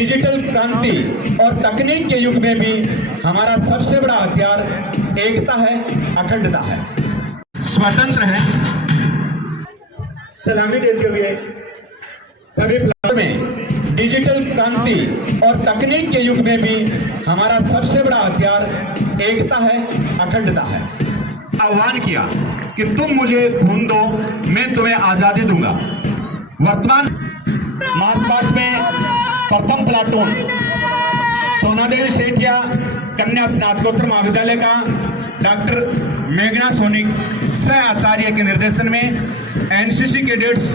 Digital क्रांति और तकनीक के युग में भी हमारा सबसे बड़ा हथियार एकता है, अखंडता है, स्वतंत्र है। सलामी देते हुए सभी प्लाटों में डिजिटल क्रांति और तकनीक के युग में भी हमारा सबसे बड़ा हथियार एकता है, अखंडता है। आह्वान किया कि तुम मुझे खून दो, मैं तुम्हें आजादी दूंगा। वर्तमान मार्च पास्ट में प्रथम प्लाटून सोनादेवी सेठिया कन्या स्नातकोत्तर महाविद्यालय का डॉक्टर मेघना सोनिक सह आचार्य के निर्देशन में एनसीसी कैडेट्स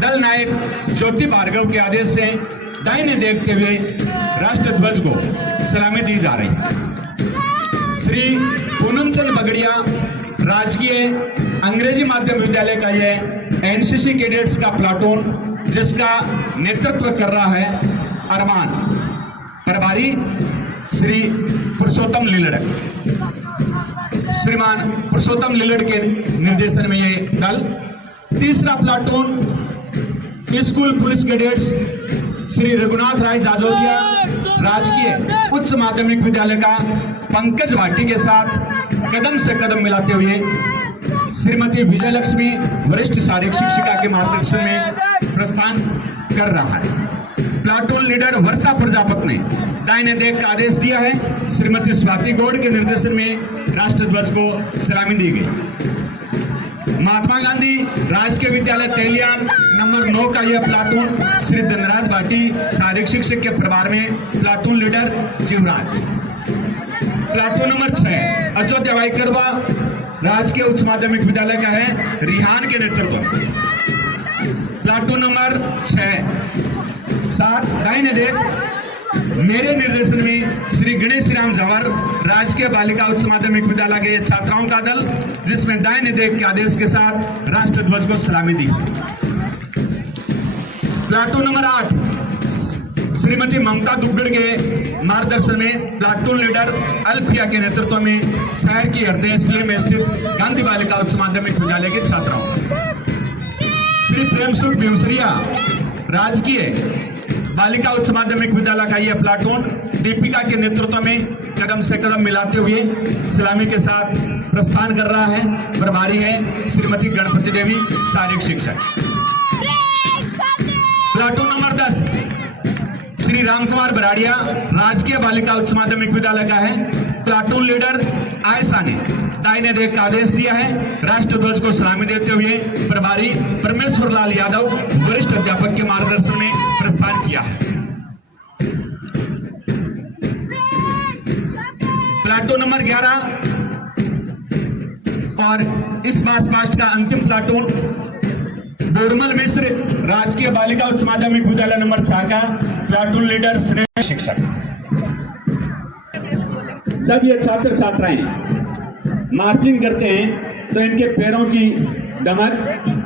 दल नायक ज्योति भार्गव के आदेश से दाहिने देखते हुए राष्ट्रध्वज को सलामी दी जा रही है। श्री पूनमचंद बगड़िया राजकीय अंग्रेजी माध्यम विद्यालय का यह एनसीसी कैडेट्स का प्लाटून, जिसका नेतृत्व कर रहा है अरमान, प्रभारी श्री पुरुषोत्तम लिलड़, श्रीमान पुरुषोत्तम लिलड़ के निर्देशन में ये दल। तीसरा platoon school police cadets Shri Raghunath Rai Jajodia राजकीय उच्च माध्यमिक विद्यालय का पंकज भाटी के साथ कदम से कदम मिलाते हुए श्रीमती विजय लक्ष्मी वरिष्ठ शारीरिक शिक्षिका के मार्गदर्शन में प्रस्थान कर रहा है। प्लाटून लीडर वर्षा प्रजापति ने दाहिने देख का आदेश दिया है। श्रीमती स्वाति गौड़ के निर्देशन में राष्ट्रध्वज को सलामी दी गई। महात्मा गांधी राजकीय विद्यालय तेलियान नंबर 9 का यह प्लाटून श्री धनराज भाटी शारीरिक शिक्षक के प्रभार में platoon leader Jeevraj. Platoon number 6 Ayodhya भाई करवा राजकीय उच्च माध्यमिक विद्यालय का है, रिहान के नेतृत्व में। प्लाटून नंबर 7 दाहिने देख मेरे निर्देशन में श्री गणेश राम जवर राजकीय बालिका उच्च माध्यमिक विद्यालय के छात्राओं का दल, जिसमें दाहिने देख के आदेश के साथ राष्ट्रध्वज को सलामी दी। प्लाटून नंबर 8 श्रीमती ममता दुग्गड़ के मार्गदर्शन में प्लाटून लीडर अल्फिया के नेतृत्व में शहर की हृदय में स्थित गांधी बालिका उच्च माध्यमिक विद्यालय के छात्राओं, श्री प्रेम सुख बेउसरिया राजकीय बालिका उच्च माध्यमिक विद्यालय का यह प्लाटून दीपिका के नेतृत्व में कदम से कदम मिलाते हुए सलामी के साथ प्रस्थान कर रहा है। प्रभारी है श्रीमती गणपति देवी शारीरिक शिक्षक। प्लाटून नंबर 10 श्री रामकुमार बराड़िया राजकीय बालिका उच्च माध्यमिक विद्यालय का है। प्लाटून लीडर आयशा ने दाहिने देख का आदेश दिया है। राष्ट्रध्वज को सलामी देते हुए प्रभारी परमेश्वर लाल यादव वरिष्ठ अध्यापक के मार्गदर्शन में प्रस्थान किया है। प्लाटून नंबर 11 और इस मार्च पास्ट का अंतिम प्लाटून बोरमल मिश्र राजकीय बालिका उच्च माध्यमिक विद्यालय नंबर 6 का प्लाटून लीडर स्नेह शिक्षक। जब ये छात्र छात्राएं मार्चिंग करते हैं तो इनके पैरों की दमक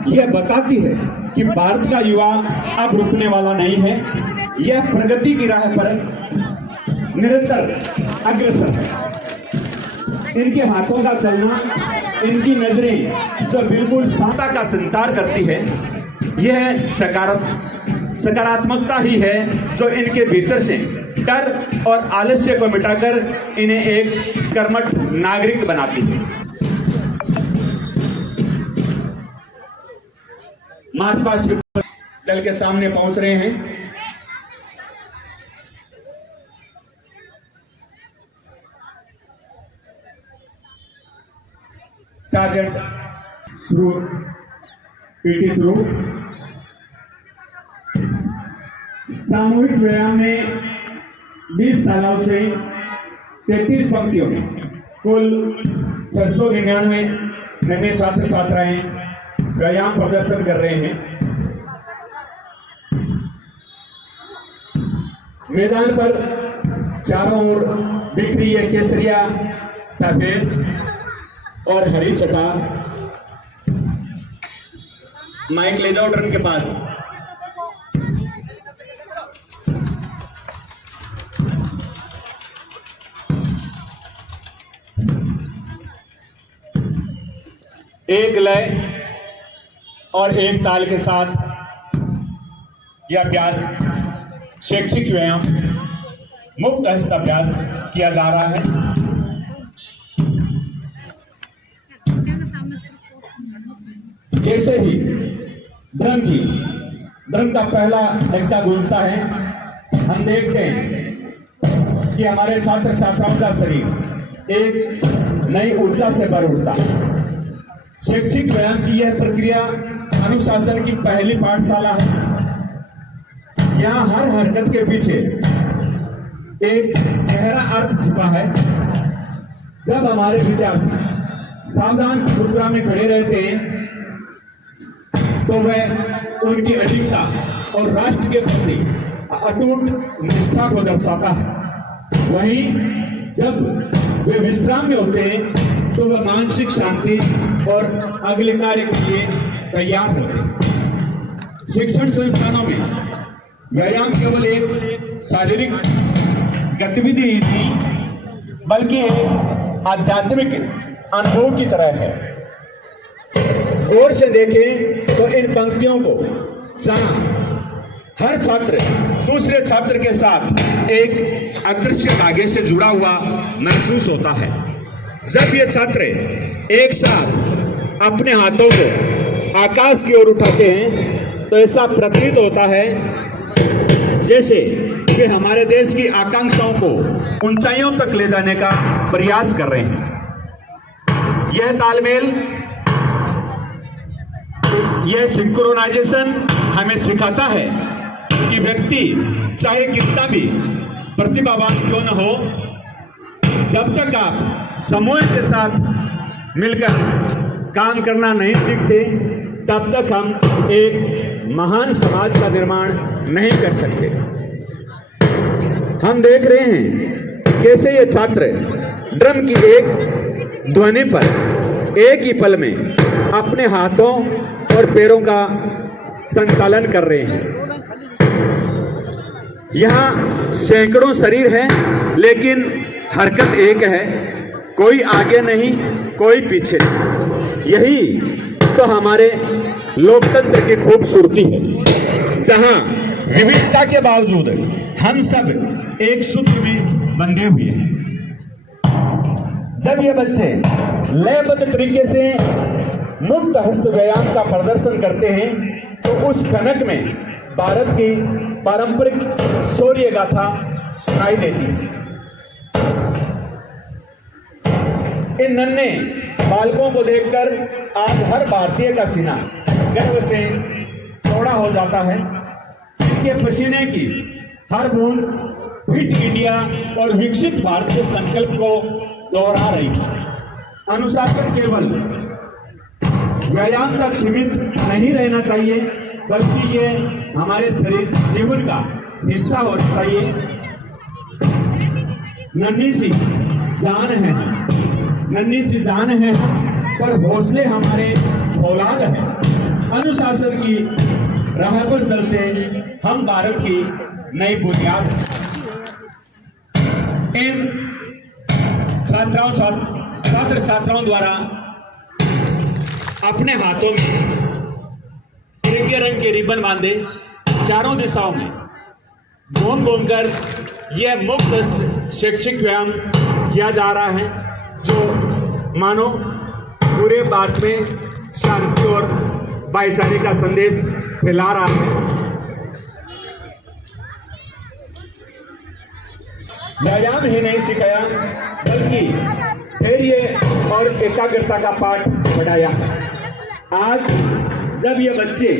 यह बताती है कि भारत का युवा अब रुकने वाला नहीं है। यह प्रगति की राह पर निरंतर अग्रसर है। इनके हाथों का चलना, इनकी नजरें जो बिल्कुल शांता का संचार करती है, यह सकारात्मकता ही है जो इनके भीतर से डर और आलस्य को मिटाकर इन्हें एक कर्मठ नागरिक बनाती है। मार्च पास्ट दल के सामने पहुंच रहे हैं। सार्जेंट शुरू, पीटी शुरू। सामूहिक व्यायाम में 20 शालाओं से 33 पंक्तियों में कुल 699 नए छात्र छात्राएं व्यायाम प्रदर्शन कर रहे हैं। मैदान पर चारों ओर दिख रही है केसरिया, सफेद और हरी छटा। माइक ले जाओ ड्रम के पास। एक लय और एक ताल के साथ यह अभ्यास शैक्षिक व्यायाम मुक्त हस्त अभ्यास किया जा रहा है। जैसे ही ड्रम का पहला डंका गूंजता है, हम देखते हैं कि हमारे छात्र छात्राओं का शरीर एक नई ऊर्जा से भर उठता है। शैक्षिक व्यायाम की यह प्रक्रिया अनुशासन की पहली पाठशाला है। यहाँ हर हरकत के पीछे एक गहरा अर्थ छिपा है। जब हमारे विद्यार्थी सावधान मुद्रा में खड़े रहते हैं तो वह उनकी अडिगता और राष्ट्र के प्रति अटूट निष्ठा को दर्शाता है। वहीं जब वे विश्राम में होते हैं तो वह मानसिक शांति और अगले कार्य के लिए तैयार होते हैं। शिक्षण संस्थानों में व्यायाम केवल एक शारीरिक गतिविधि ही नहीं बल्कि एक आध्यात्मिक अनुभव की तरह है। गौर से देखें तो इन पंक्तियों को जहां हर छात्र दूसरे छात्र के साथ एक अदृश्य धागे से जुड़ा हुआ महसूस होता है। जब ये छात्र एक साथ अपने हाथों को आकाश की ओर उठाते हैं तो ऐसा प्रतीत होता है जैसे कि हमारे देश की आकांक्षाओं को ऊंचाइयों तक ले जाने का प्रयास कर रहे हैं। यह तालमेल, यह सिंक्रोनाइजेशन हमें सिखाता है कि व्यक्ति चाहे कितना भी प्रतिभावान क्यों न हो, जब तक आप समूह के साथ मिलकर काम करना नहीं सीखते तब तक हम एक महान समाज का निर्माण नहीं कर सकते। हम देख रहे हैं कैसे ये छात्र ड्रम की एक ध्वनि पर एक ही पल में अपने हाथों और पैरों का संचालन कर रहे हैं। यहाँ सैकड़ों शरीर हैं लेकिन हरकत एक है, कोई आगे नहीं कोई पीछे। यही तो हमारे लोकतंत्र की खूबसूरती है, जहाँ विविधता के बावजूद हम सब एक सूत्र में बंधे हुए हैं। जब ये बच्चे लयबद्ध तरीके से मुक्त हस्त व्यायाम का प्रदर्शन करते हैं तो उस कनक में भारत की पारंपरिक शौर्य गाथा सुनाई देती है। इन नन्हे बालकों को देखकर आज हर भारतीय का सीना गर्व से चौड़ा हो जाता है। इनके पसीने की हर बूंद फिट इंडिया और विकसित भारत के संकल्प को दोहरा रही है। अनुशासन केवल व्यायाम तक सीमित नहीं रहना चाहिए बल्कि ये हमारे शरीर जीवन का हिस्सा होना चाहिए। नन्ही सी जान है पर हौसले हमारे औलाद है। अनुशासन की राह पर चलते हम भारत की नई बुनियाद। इन छात्र छात्राओं द्वारा अपने हाथों में तिरंगे रंग के रिबन बांधे चारों दिशाओं में घूम घूमकर यह मुक्त शैक्षिक व्यायाम किया जा रहा है, जो मानो पूरे भारत में शांति और भाईचारे का संदेश फैला रहा है। व्यायाम ही नहीं सिखाया बल्कि धैर्य और एकाग्रता का पाठ पढ़ाया। आज जब ये बच्चे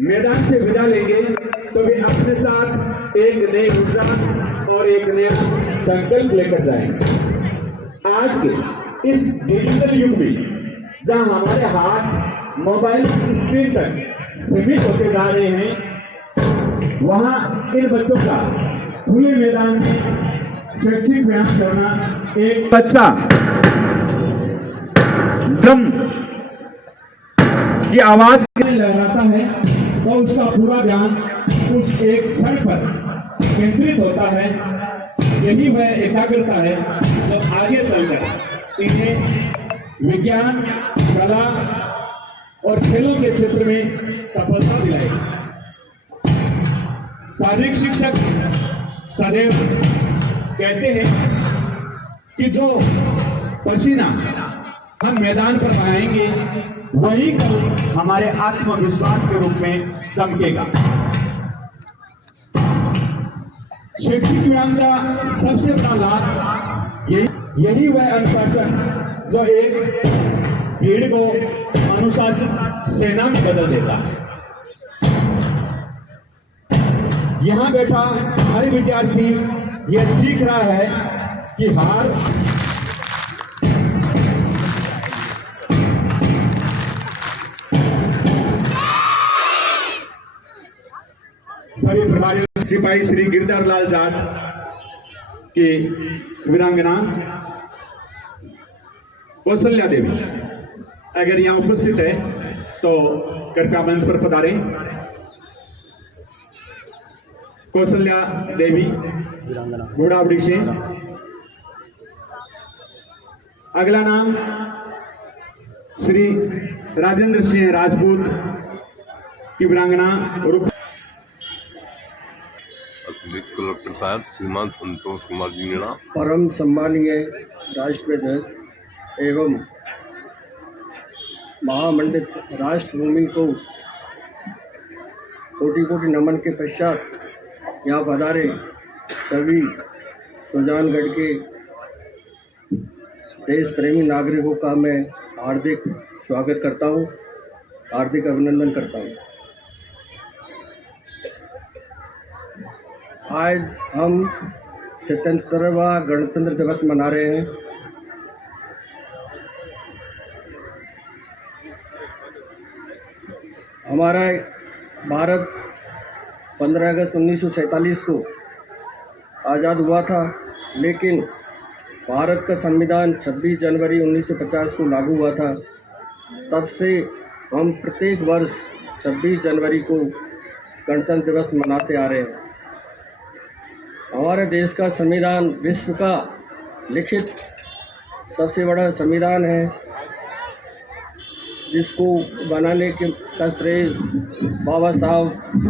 मैदान से विदा लेंगे तो वे अपने साथ एक नई ऊर्जा और एक नया संकल्प लेकर जाएंगे। आज के इस डिजिटल युग में जहां हमारे हाथ मोबाइल की स्क्रीन तक सीमित होते जा रहे हैं, वहां इन बच्चों का खुले मैदान में शैक्षिक व्यायाम करना। एक बच्चा ड्रम की आवाज लहराता है तो उसका पूरा ध्यान उस एक क्षण पर केंद्रित होता है। यही वह एकाग्रता है जो आगे चलकर इन्हें विज्ञान, कला और खेलों के क्षेत्र में सफलता दिलाएगी। शारीरिक शिक्षक सदैव कहते हैं कि जो पसीना हम मैदान पर बहाएंगे वही कल हमारे आत्मविश्वास के रूप में चमकेगा। शैक्षिक व्यायाम का सबसे बड़ा लाभ यही वह अनुशासन जो एक भीड़ को अनुशासित सेना में बदल देता है। यहां बैठा हर विद्यार्थी यह सीख रहा है कि हार सभी प्रभारी सिपाही श्री गिरधर लाल जाट की वीरांगना कौशल्या देवी अगर यहां उपस्थित है तो कृपया मंच पर पधारें। कौशल्या देवी घोड़ावड़ी से। अगला नाम श्री राजेंद्र सिंह राजपूत की वीरांगना कलेक्टर साहब श्रीमान संतोष कुमार जी मीणा। परम सम्मानीय राष्ट्रध्वज एवं महामंडित राष्ट्रभूमि को कोटि कोटि नमन के पश्चात यहाँ पधारे सभी सुजानगढ़ के देश प्रेमी नागरिकों का मैं हार्दिक स्वागत करता हूँ, हार्दिक अभिनंदन करता हूँ। आज हम 77वां गणतंत्र दिवस मना रहे हैं। हमारा भारत 15 अगस्त 1947 को आज़ाद हुआ था, लेकिन भारत का संविधान 26 जनवरी 1950 को लागू हुआ था। तब से हम प्रत्येक वर्ष 26 जनवरी को गणतंत्र दिवस मनाते आ रहे हैं। हमारे देश का संविधान विश्व का लिखित सबसे बड़ा संविधान है, जिसको बनाने के का श्रेय बाबा साहब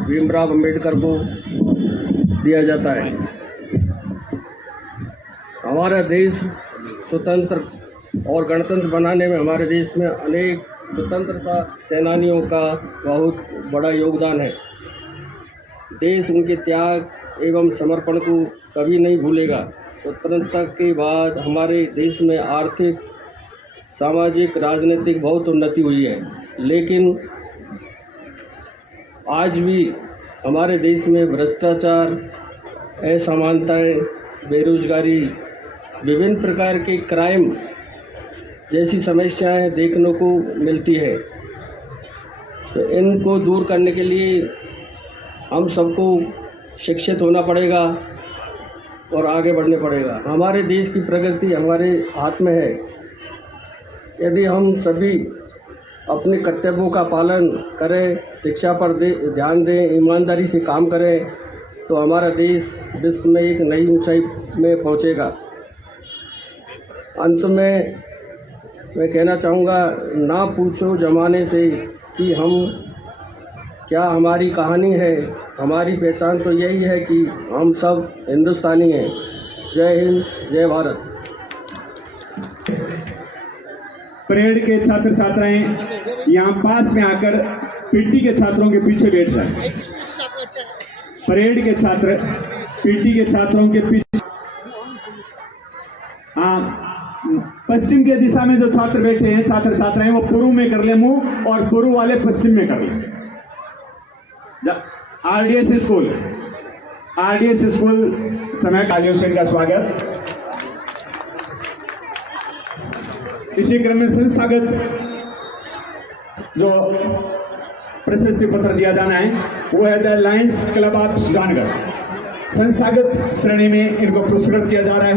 भीमराव अम्बेडकर को दिया जाता है। हमारा देश स्वतंत्र और गणतंत्र बनाने में हमारे देश में अनेक स्वतंत्रता सेनानियों का बहुत बड़ा योगदान है। देश उनके त्याग एवं समर्पण को कभी नहीं भूलेगा। स्वतंत्रता के बाद हमारे देश में आर्थिक, सामाजिक, राजनीतिक बहुत उन्नति हुई है, लेकिन आज भी हमारे देश में भ्रष्टाचार, असमानताएं, बेरोजगारी, विभिन्न प्रकार के क्राइम जैसी समस्याएं देखने को मिलती है। तो इनको दूर करने के लिए हम सबको शिक्षित होना पड़ेगा और आगे बढ़ने पड़ेगा। हमारे देश की प्रगति हमारे हाथ में है। यदि हम सभी अपने कर्तव्यों का पालन करें, शिक्षा पर ध्यान दें, ईमानदारी से काम करें, तो हमारा देश विश्व में एक नई ऊंचाई में पहुंचेगा। अंत में मैं कहना चाहूँगा, ना पूछो ज़माने से कि हम क्या हमारी कहानी है। हमारी पहचान तो यही है कि हम सब हिंदुस्तानी हैं। जय हिंद, जय भारत। परेड के छात्र छात्राएं यहाँ पास में आकर पीटी के छात्रों के पीछे बैठ जाए। परेड के छात्र पीटी के छात्रों के पीछे। हाँ, पश्चिम के दिशा में जो छात्र बैठे हैं, छात्र छात्राएं, वो पूर्व में कर ले मुंह, और पूर्व वाले पश्चिम में कर ले। आरडीएस स्कूल समय कालियों का स्वागत। इसी क्रम में संस्थागत जो प्रशस्ति पत्र दिया जाना है वो है the Lions club of Sujangarh. संस्थागत श्रेणी में इनको पुरस्कृत किया जा रहा है।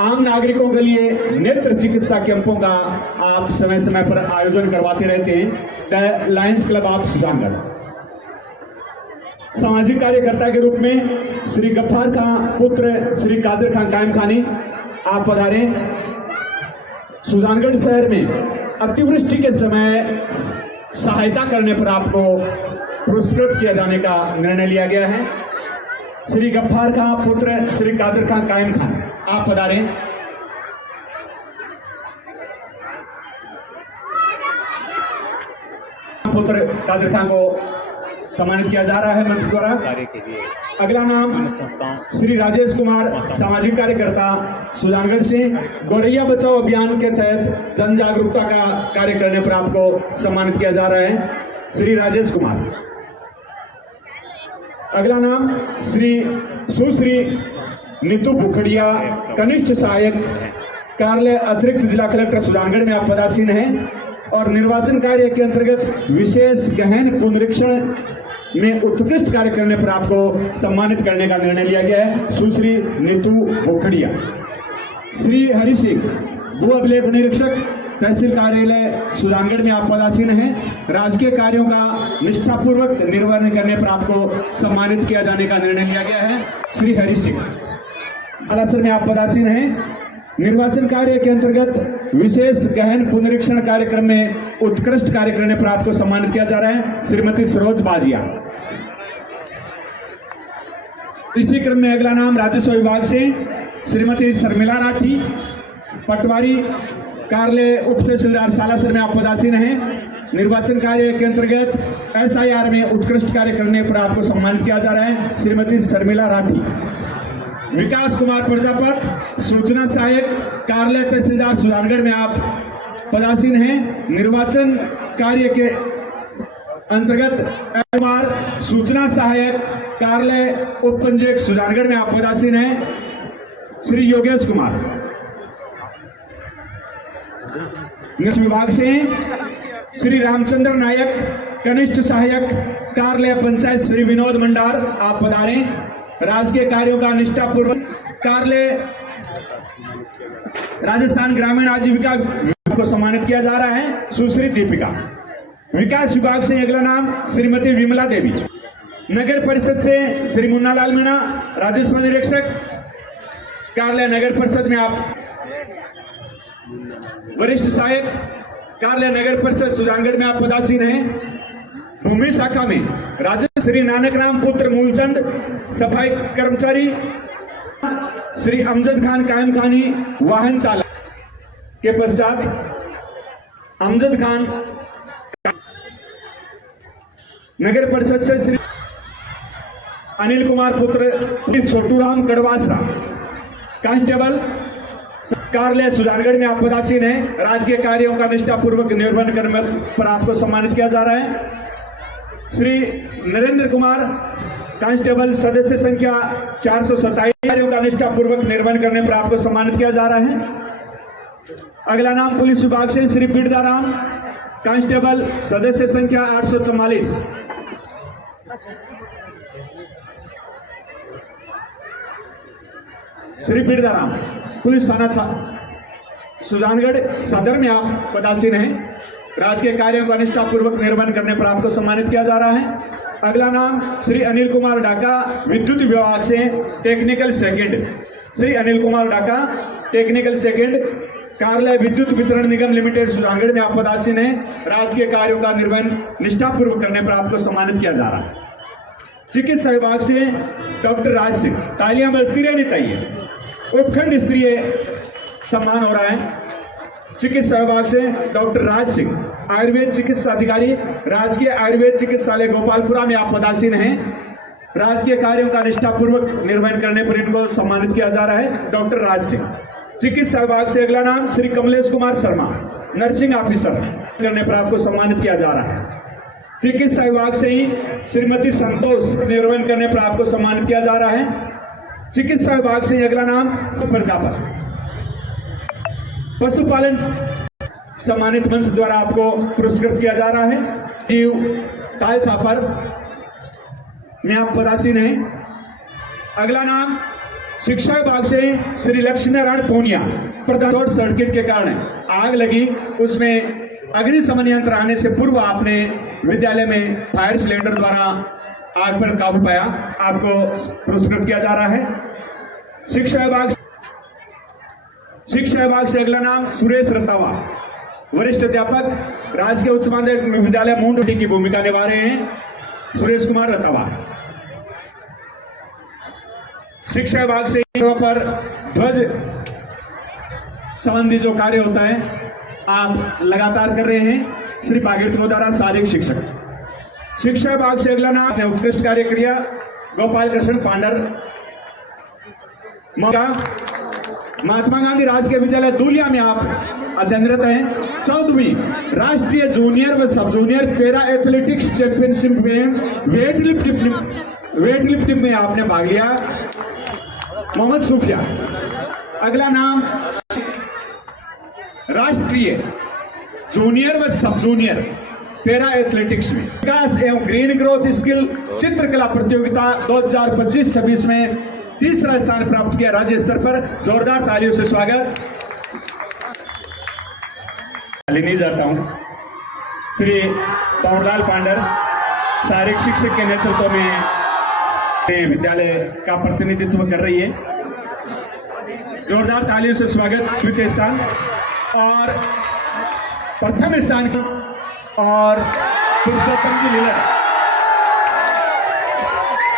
आम नागरिकों के लिए नेत्र चिकित्सा कैंपों का आप समय समय पर आयोजन करवाते रहते हैं, the Lions club of Sujangarh. सामाजिक कार्यकर्ता के रूप में श्री गफ्फार खां पुत्र श्री कादिर खां कायम खानी आप पधारे। सुजानगढ़ शहर में अतिवृष्टि के समय सहायता करने पर आपको पुरस्कृत किया जाने का निर्णय लिया गया है। श्री गफ्फार खां पुत्र श्री कादर खां कायम खान, आप पधारें। पुत्र कादर खां को सम्मानित किया जा रहा है मंच द्वारा। कार्य के लिए अगला नाम संस्थाओं श्री राजेश कुमार, सामाजिक कार्यकर्ता सुजानगढ़ से, गौरैया बचाओ अभियान के तहत जन जागरूकता का कार्य करने पर आपको सम्मानित किया जा रहा है, श्री राजेश कुमार। अगला नाम सुश्री नीतू भुखड़िया, कनिष्ठ सहायक कार्यालय अतिरिक्त जिला कलेक्टर सुजानगढ़ में आप पदासीन हैं और निर्वाचन कार्य के अंतर्गत विशेष गहन पुनरीक्षण में उत्कृष्ट कार्य करने पर आपको सम्मानित करने का निर्णय लिया गया है, सुश्री नीतू भुखड़िया। श्री हरि सिंह, भू अभिलेख निरीक्षक तहसील कार्यालय सुजानगढ़ में आप पदासीन हैं। राजकीय कार्यों का निष्ठापूर्वक निर्वहन करने पर आपको सम्मानित किया जाने का निर्णय लिया गया है, श्री हरि सिंह। बालासर में आप पदासीन हैं। निर्वाचन कार्य के अंतर्गत विशेष गहन पुनरीक्षण कार्यक्रम में उत्कृष्ट कार्य करने पर आपको सम्मानित किया जा रहा है, श्रीमती सरोज बाजिया। इसी क्रम में अगला नाम राजस्व विभाग से श्रीमती शर्मिला राठी, पटवारी कार्यालय उप तहसीलदार सालासर में आप पदासीन हैं। निर्वाचन कार्य के अंतर्गत SIR में उत्कृष्ट कार्य करने पर आपको सम्मानित किया जा रहा है, श्रीमती शर्मिला राठी। विकास कुमार प्रजापत, सूचना सहायक कार्यालय तहसीलदार सुजानगढ़ में आप पदासीन हैं। निर्वाचन कार्य के अंतर्गत कुमार, सूचना सहायक कार्यालय उप पंजीयक सुजानगढ़ में आप पदासीन हैं, श्री योगेश कुमार। निष्ठ विभाग से श्री रामचंद्र नायक, कनिष्ठ सहायक कार्यालय पंचायत श्री विनोद मंडार, आप पधारें। राजकीय कार्यों का निष्ठापूर्वक कार्यालय राजस्थान ग्रामीण आजीविका विभाग को सम्मानित किया जा रहा है, सुश्री दीपिका। विकास विभाग से अगला नाम श्रीमती विमला देवी। नगर परिषद से श्री मुन्नालाल मीणा, राजस्व निरीक्षक कार्यालय नगर परिषद में आप वरिष्ठ सहायक कार्यालय नगर परिषद सुजानगढ़ में आप पदासीन हैं। भूमि शाखा में राजस्व श्री नानक राम पुत्र मूलचंद, सफाई कर्मचारी श्री अमजद खान कायम खानी, वाहन चालक के पश्चात अमजद खान। नगर परिषद से श्री अनिल कुमार पुत्र छोटूराम कड़वासरा, कांस्टेबल कार्यालय सुजानगढ़ में आप पदासीन हैं। राजकीय कार्यों का निष्ठापूर्वक निर्वहन करने पर आपको सम्मानित किया जा रहा है। श्री नरेंद्र कुमार, कांस्टेबल सदस्य संख्या 427, कार्यों का निष्ठापूर्वक निर्वहन करने पर आपको सम्मानित किया जा रहा है। अगला नाम पुलिस विभाग से श्री पीड़दाराम, कांस्टेबल सदस्य संख्या 844। श्री पीड़दाराम, पुलिस थाना सुजानगढ़ सदर में आप पदासीन हैं। राजकीय कार्यों का निष्ठापूर्वक निर्वहन करने पर आपको सम्मानित किया जा रहा है। अगला नाम श्री अनिल कुमार डाका, विद्युत विभाग से टेक्निकल सेकंड। श्री अनिल कुमार डाका, टेक्निकल सेकंड कार्यालय विद्युत वितरण निगम लिमिटेड सुजानगढ़ में आप पदासीन हैं। राजकीय कार्यों का निर्वहन निष्ठापूर्वक करने पर आपको सम्मानित किया जा रहा है। चिकित्सा विभाग से डॉक्टर राज सिंह, तालियां बजती रहनी चाहिए, उपखंड स्तरीय सम्मान हो रहा है। चिकित्सा विभाग से डॉक्टर राज सिंह, आयुर्वेद चिकित्सा अधिकारी, राजकीय आयुर्वेद चिकित्सालय गोपालपुरा में आप पदासीन हैं। राजकीय कार्यों का निष्ठापूर्वक निर्वहन करने पर इनको सम्मानित किया जा रहा है, डॉक्टर राज सिंह। चिकित्सा विभाग से अगला नाम श्री कमलेश कुमार शर्मा, नर्सिंग ऑफिसर, करने पर आपको सम्मानित किया जा रहा है। चिकित्सा विभाग से ही श्रीमती संतोष, निर्वहन करने पर आपको सम्मानित किया जा रहा है। चिकित्सा विभाग से अगला नाम प्रजापत, पशुपालन सम्मानित मंच द्वारा आपको पुरस्कृत किया जा रहा है। जीव ताल छापर में आप पदासीन हैं। अगला नाम शिक्षा विभाग से श्री लक्ष्मी नारायण पूनिया, प्रधान। शॉर्ट सर्किट के कारण आग लगी, उसमें अग्निशमन यंत्र आने से पूर्व आपने विद्यालय में फायर सिलेंडर द्वारा आग पर काबू पाया, आपको पुरस्कृत किया जा रहा है। शिक्षा विभाग से अगला नाम सुरेश रतावा, वरिष्ठ अध्यापक, राजकीय उच्च माध्यमिक विद्यालय मूंढी की भूमिका निभा रहे हैं। सुरेश कुमार रतावा। शिक्षा विभाग से पर ध्वज संबंधी जो कार्य होता है आप लगातार कर रहे हैं। श्री भागीरथ मोदारा शारीरिक शिक्षक। शिक्षा विभाग से अगला नाम ने उत्कृष्ट कार्य किया गोपाल कृष्ण पांडर। महात्मा गांधी राजकीय विद्यालय दूलिया में आप अध्ययनरत हैं। 14वीं राष्ट्रीय जूनियर व सब जूनियर पैरा एथलेटिक्स चैंपियनशिप में वेट लिफ्टिंग में आपने भाग लिया। मोहम्मद सूफिया। अगला नाम राष्ट्रीय जूनियर व सब जूनियर पैरा एथलेटिक्स में विकास एवं ग्रीन ग्रोथ स्किल चित्रकला प्रतियोगिता 2025-26 में तीसरा स्थान प्राप्त किया राज्य स्तर पर। जोरदार तालियों से स्वागत। नहीं जाता हूं। श्री पवनलाल पांडर शारीरिक शिक्षक के नेतृत्व में विद्यालय का प्रतिनिधित्व कर रही है। जोरदार तालियों से स्वागत। द्वितीय स्थान और प्रथम स्थान और पुरुषोत्तम की लीला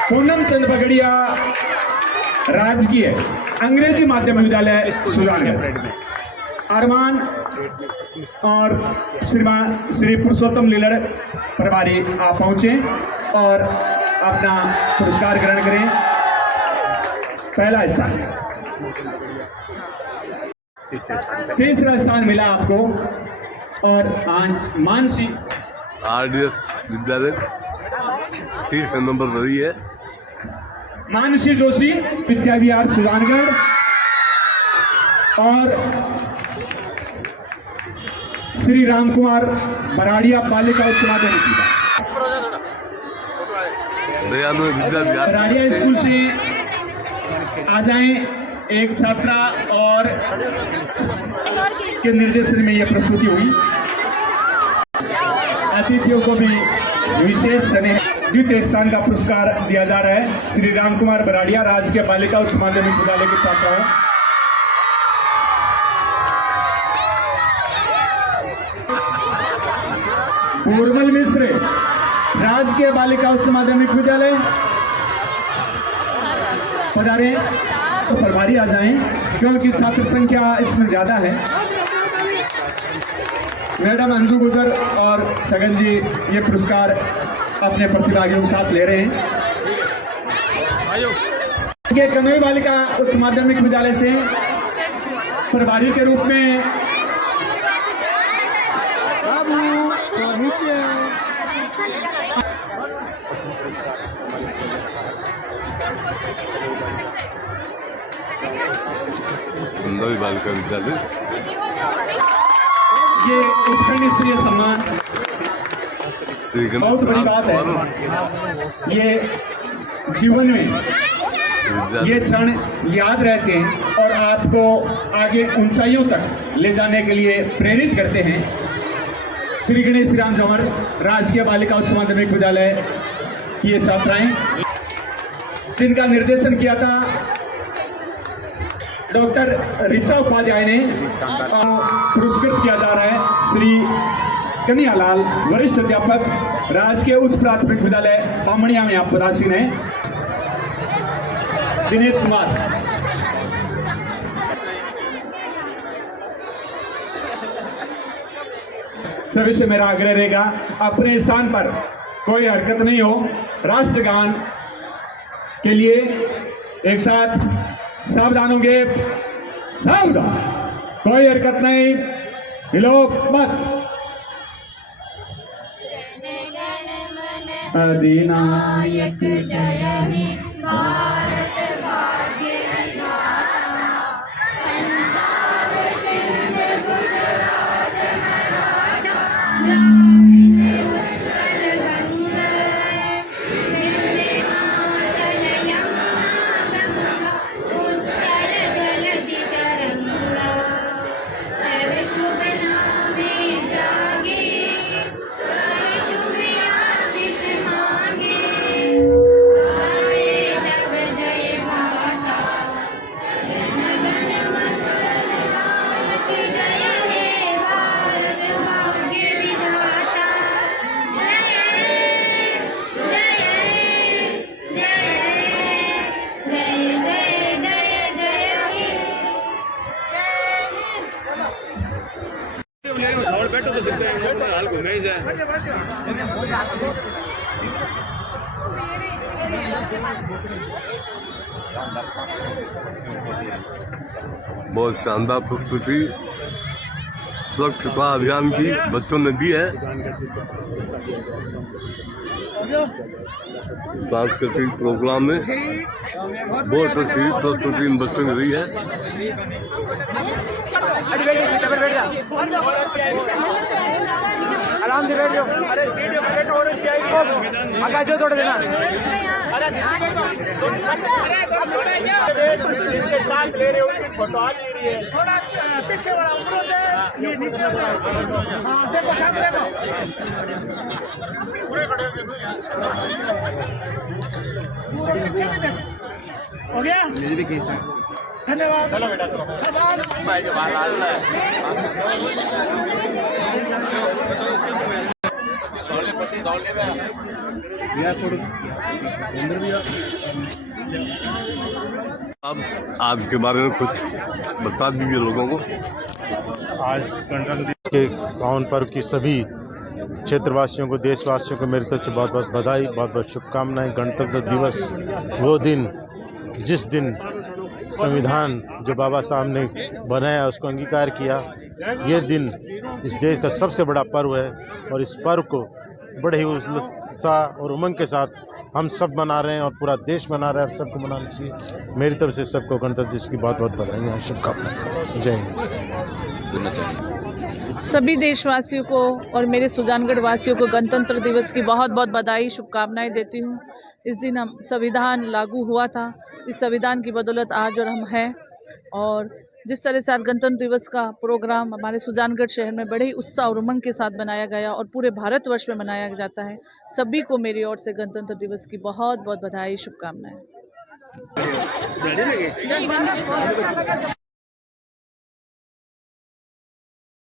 पूनम चंद बगड़िया राजकीय अंग्रेजी माध्यम विद्यालय सुजानगढ़। अरमान और श्रीमान श्री पुरुषोत्तम लीलड़ प्रभारी आप पहुंचे और अपना पुरस्कार ग्रहण करें। पहला स्थान। तीसरा स्थान मिला आपको और मानसी आरडीएस विद्यालय 30 नंबर पर ही है। मानसी जोशी विद्या विहार सुजानगढ़ और श्री राम कुमार बराड़िया बालिका उच्च माध्यमिक विद्यालय बराड़िया स्कूल से आ जाएं। एक छात्रा और के निर्देशन में यह प्रस्तुति हुई। अतिथियों को भी विशेष स्नेह। द्वितीय स्थान का पुरस्कार दिया जा रहा है श्री राम कुमार बराड़िया राजकीय बालिका उच्च माध्यमिक विद्यालय के छात्राओं। पूर्वल मिश्र राजकीय बालिका उच्च माध्यमिक विद्यालय पधारे तो प्रभारी आ जाएं क्योंकि छात्र संख्या इसमें ज्यादा है। मैडम अंजू गुजर और छगन जी ये पुरस्कार अपने प्रतिभागियों के साथ ले रहे हैं। ये कन्हई बालिका उच्च माध्यमिक विद्यालय से प्रभारी के रूप में कन्हई बालिका विद्यालय ये उत्खंड स्तरीय सम्मान बहुत बड़ी बात है। ये जीवन में ये क्षण याद रहते हैं और आपको आगे ऊंचाइयों तक ले जाने के लिए प्रेरित करते हैं। श्री गणेश राम जंवर राजकीय बालिका उच्च माध्यमिक विद्यालय की ये छात्राएं जिनका निर्देशन किया था डॉक्टर ऋचा उपाध्याय ने पुरस्कृत किया जा रहा है श्री कन्हैयालाल वरिष्ठ अध्यापक राजकीय उच्च प्राथमिक विद्यालय बामणिया में आप पदासीन हैं। दिनेश कुमार सभी से मेरा आग्रह रहेगा अपने स्थान पर कोई हरकत नहीं हो। राष्ट्रगान के लिए एक साथ सावधान होंगे। सावधान, कोई हरकत नहीं, हिलो मत। अधिनायक जय हे भारत भाग्य विधाता, पंजाब सिंध गुजरात मराठा, द्राविड़ उत्कल गंगा, विंध्य हिमाचल यमुना गंगा, उच्चल जलधि तरंगा, तव शुभ नामे जागे, तव शुभ आशीष मांगे। बहुत शानदार प्रस्तुति स्वच्छता अभियान की बच्चों ने दी है। सांस्कृतिक प्रोग्राम में बहुत अच्छी प्रस्तुति इन बच्चों ने दी है। आराम से बैठ जाओ। अरे सीट प्लेट और चाहिए आगे जो थोड़ा देना। जिनके साथ ले रहे हो उनकी फोटो आ रही है। थोड़ा पीछे वाला अमरूद है ये नीचे हाँ देखो सामने देखो पूरे खड़े पूरे पीछे भी देखो हो गया मुझे भी कैसा धन्यवाद। चलो बेटा अब आज के बारे में कुछ बता दीजिए लोगों को। आज गणतंत्र दिवस के पावन पर्व की सभी क्षेत्रवासियों को, देशवासियों को मेरी तरफ से बहुत बहुत बधाई, बहुत बहुत शुभकामनाएं। गणतंत्र दिवस वो दिन जिस दिन संविधान जो बाबा साहब ने बनाया उसको अंगीकार किया, ये दिन इस देश का सबसे बड़ा पर्व है और इस पर्व को बड़े ही उत्साह और उमंग के साथ हम सब मना रहे हैं और पूरा देश मना रहा है। सबको मनाना चाहिए। मेरी तरफ से सबको गणतंत्र दिवस की बहुत बहुत बधाई, शुभकामनाएं। जय हिंद। सभी देशवासियों को और मेरे सुजानगढ़ वासियों को गणतंत्र दिवस की बहुत बहुत बधाई, शुभकामनाएं देती हूँ। इस दिन हम संविधान लागू हुआ था, इस संविधान की बदौलत आज और हम हैं। और जिस तरह से आज गणतंत्र दिवस का प्रोग्राम हमारे सुजानगढ़ शहर में बड़े ही उत्साह और उमंग के साथ बनाया गया और पूरे भारतवर्ष में मनाया जाता है। सभी को मेरी ओर से गणतंत्र दिवस की बहुत बहुत बधाई, शुभकामनाएं।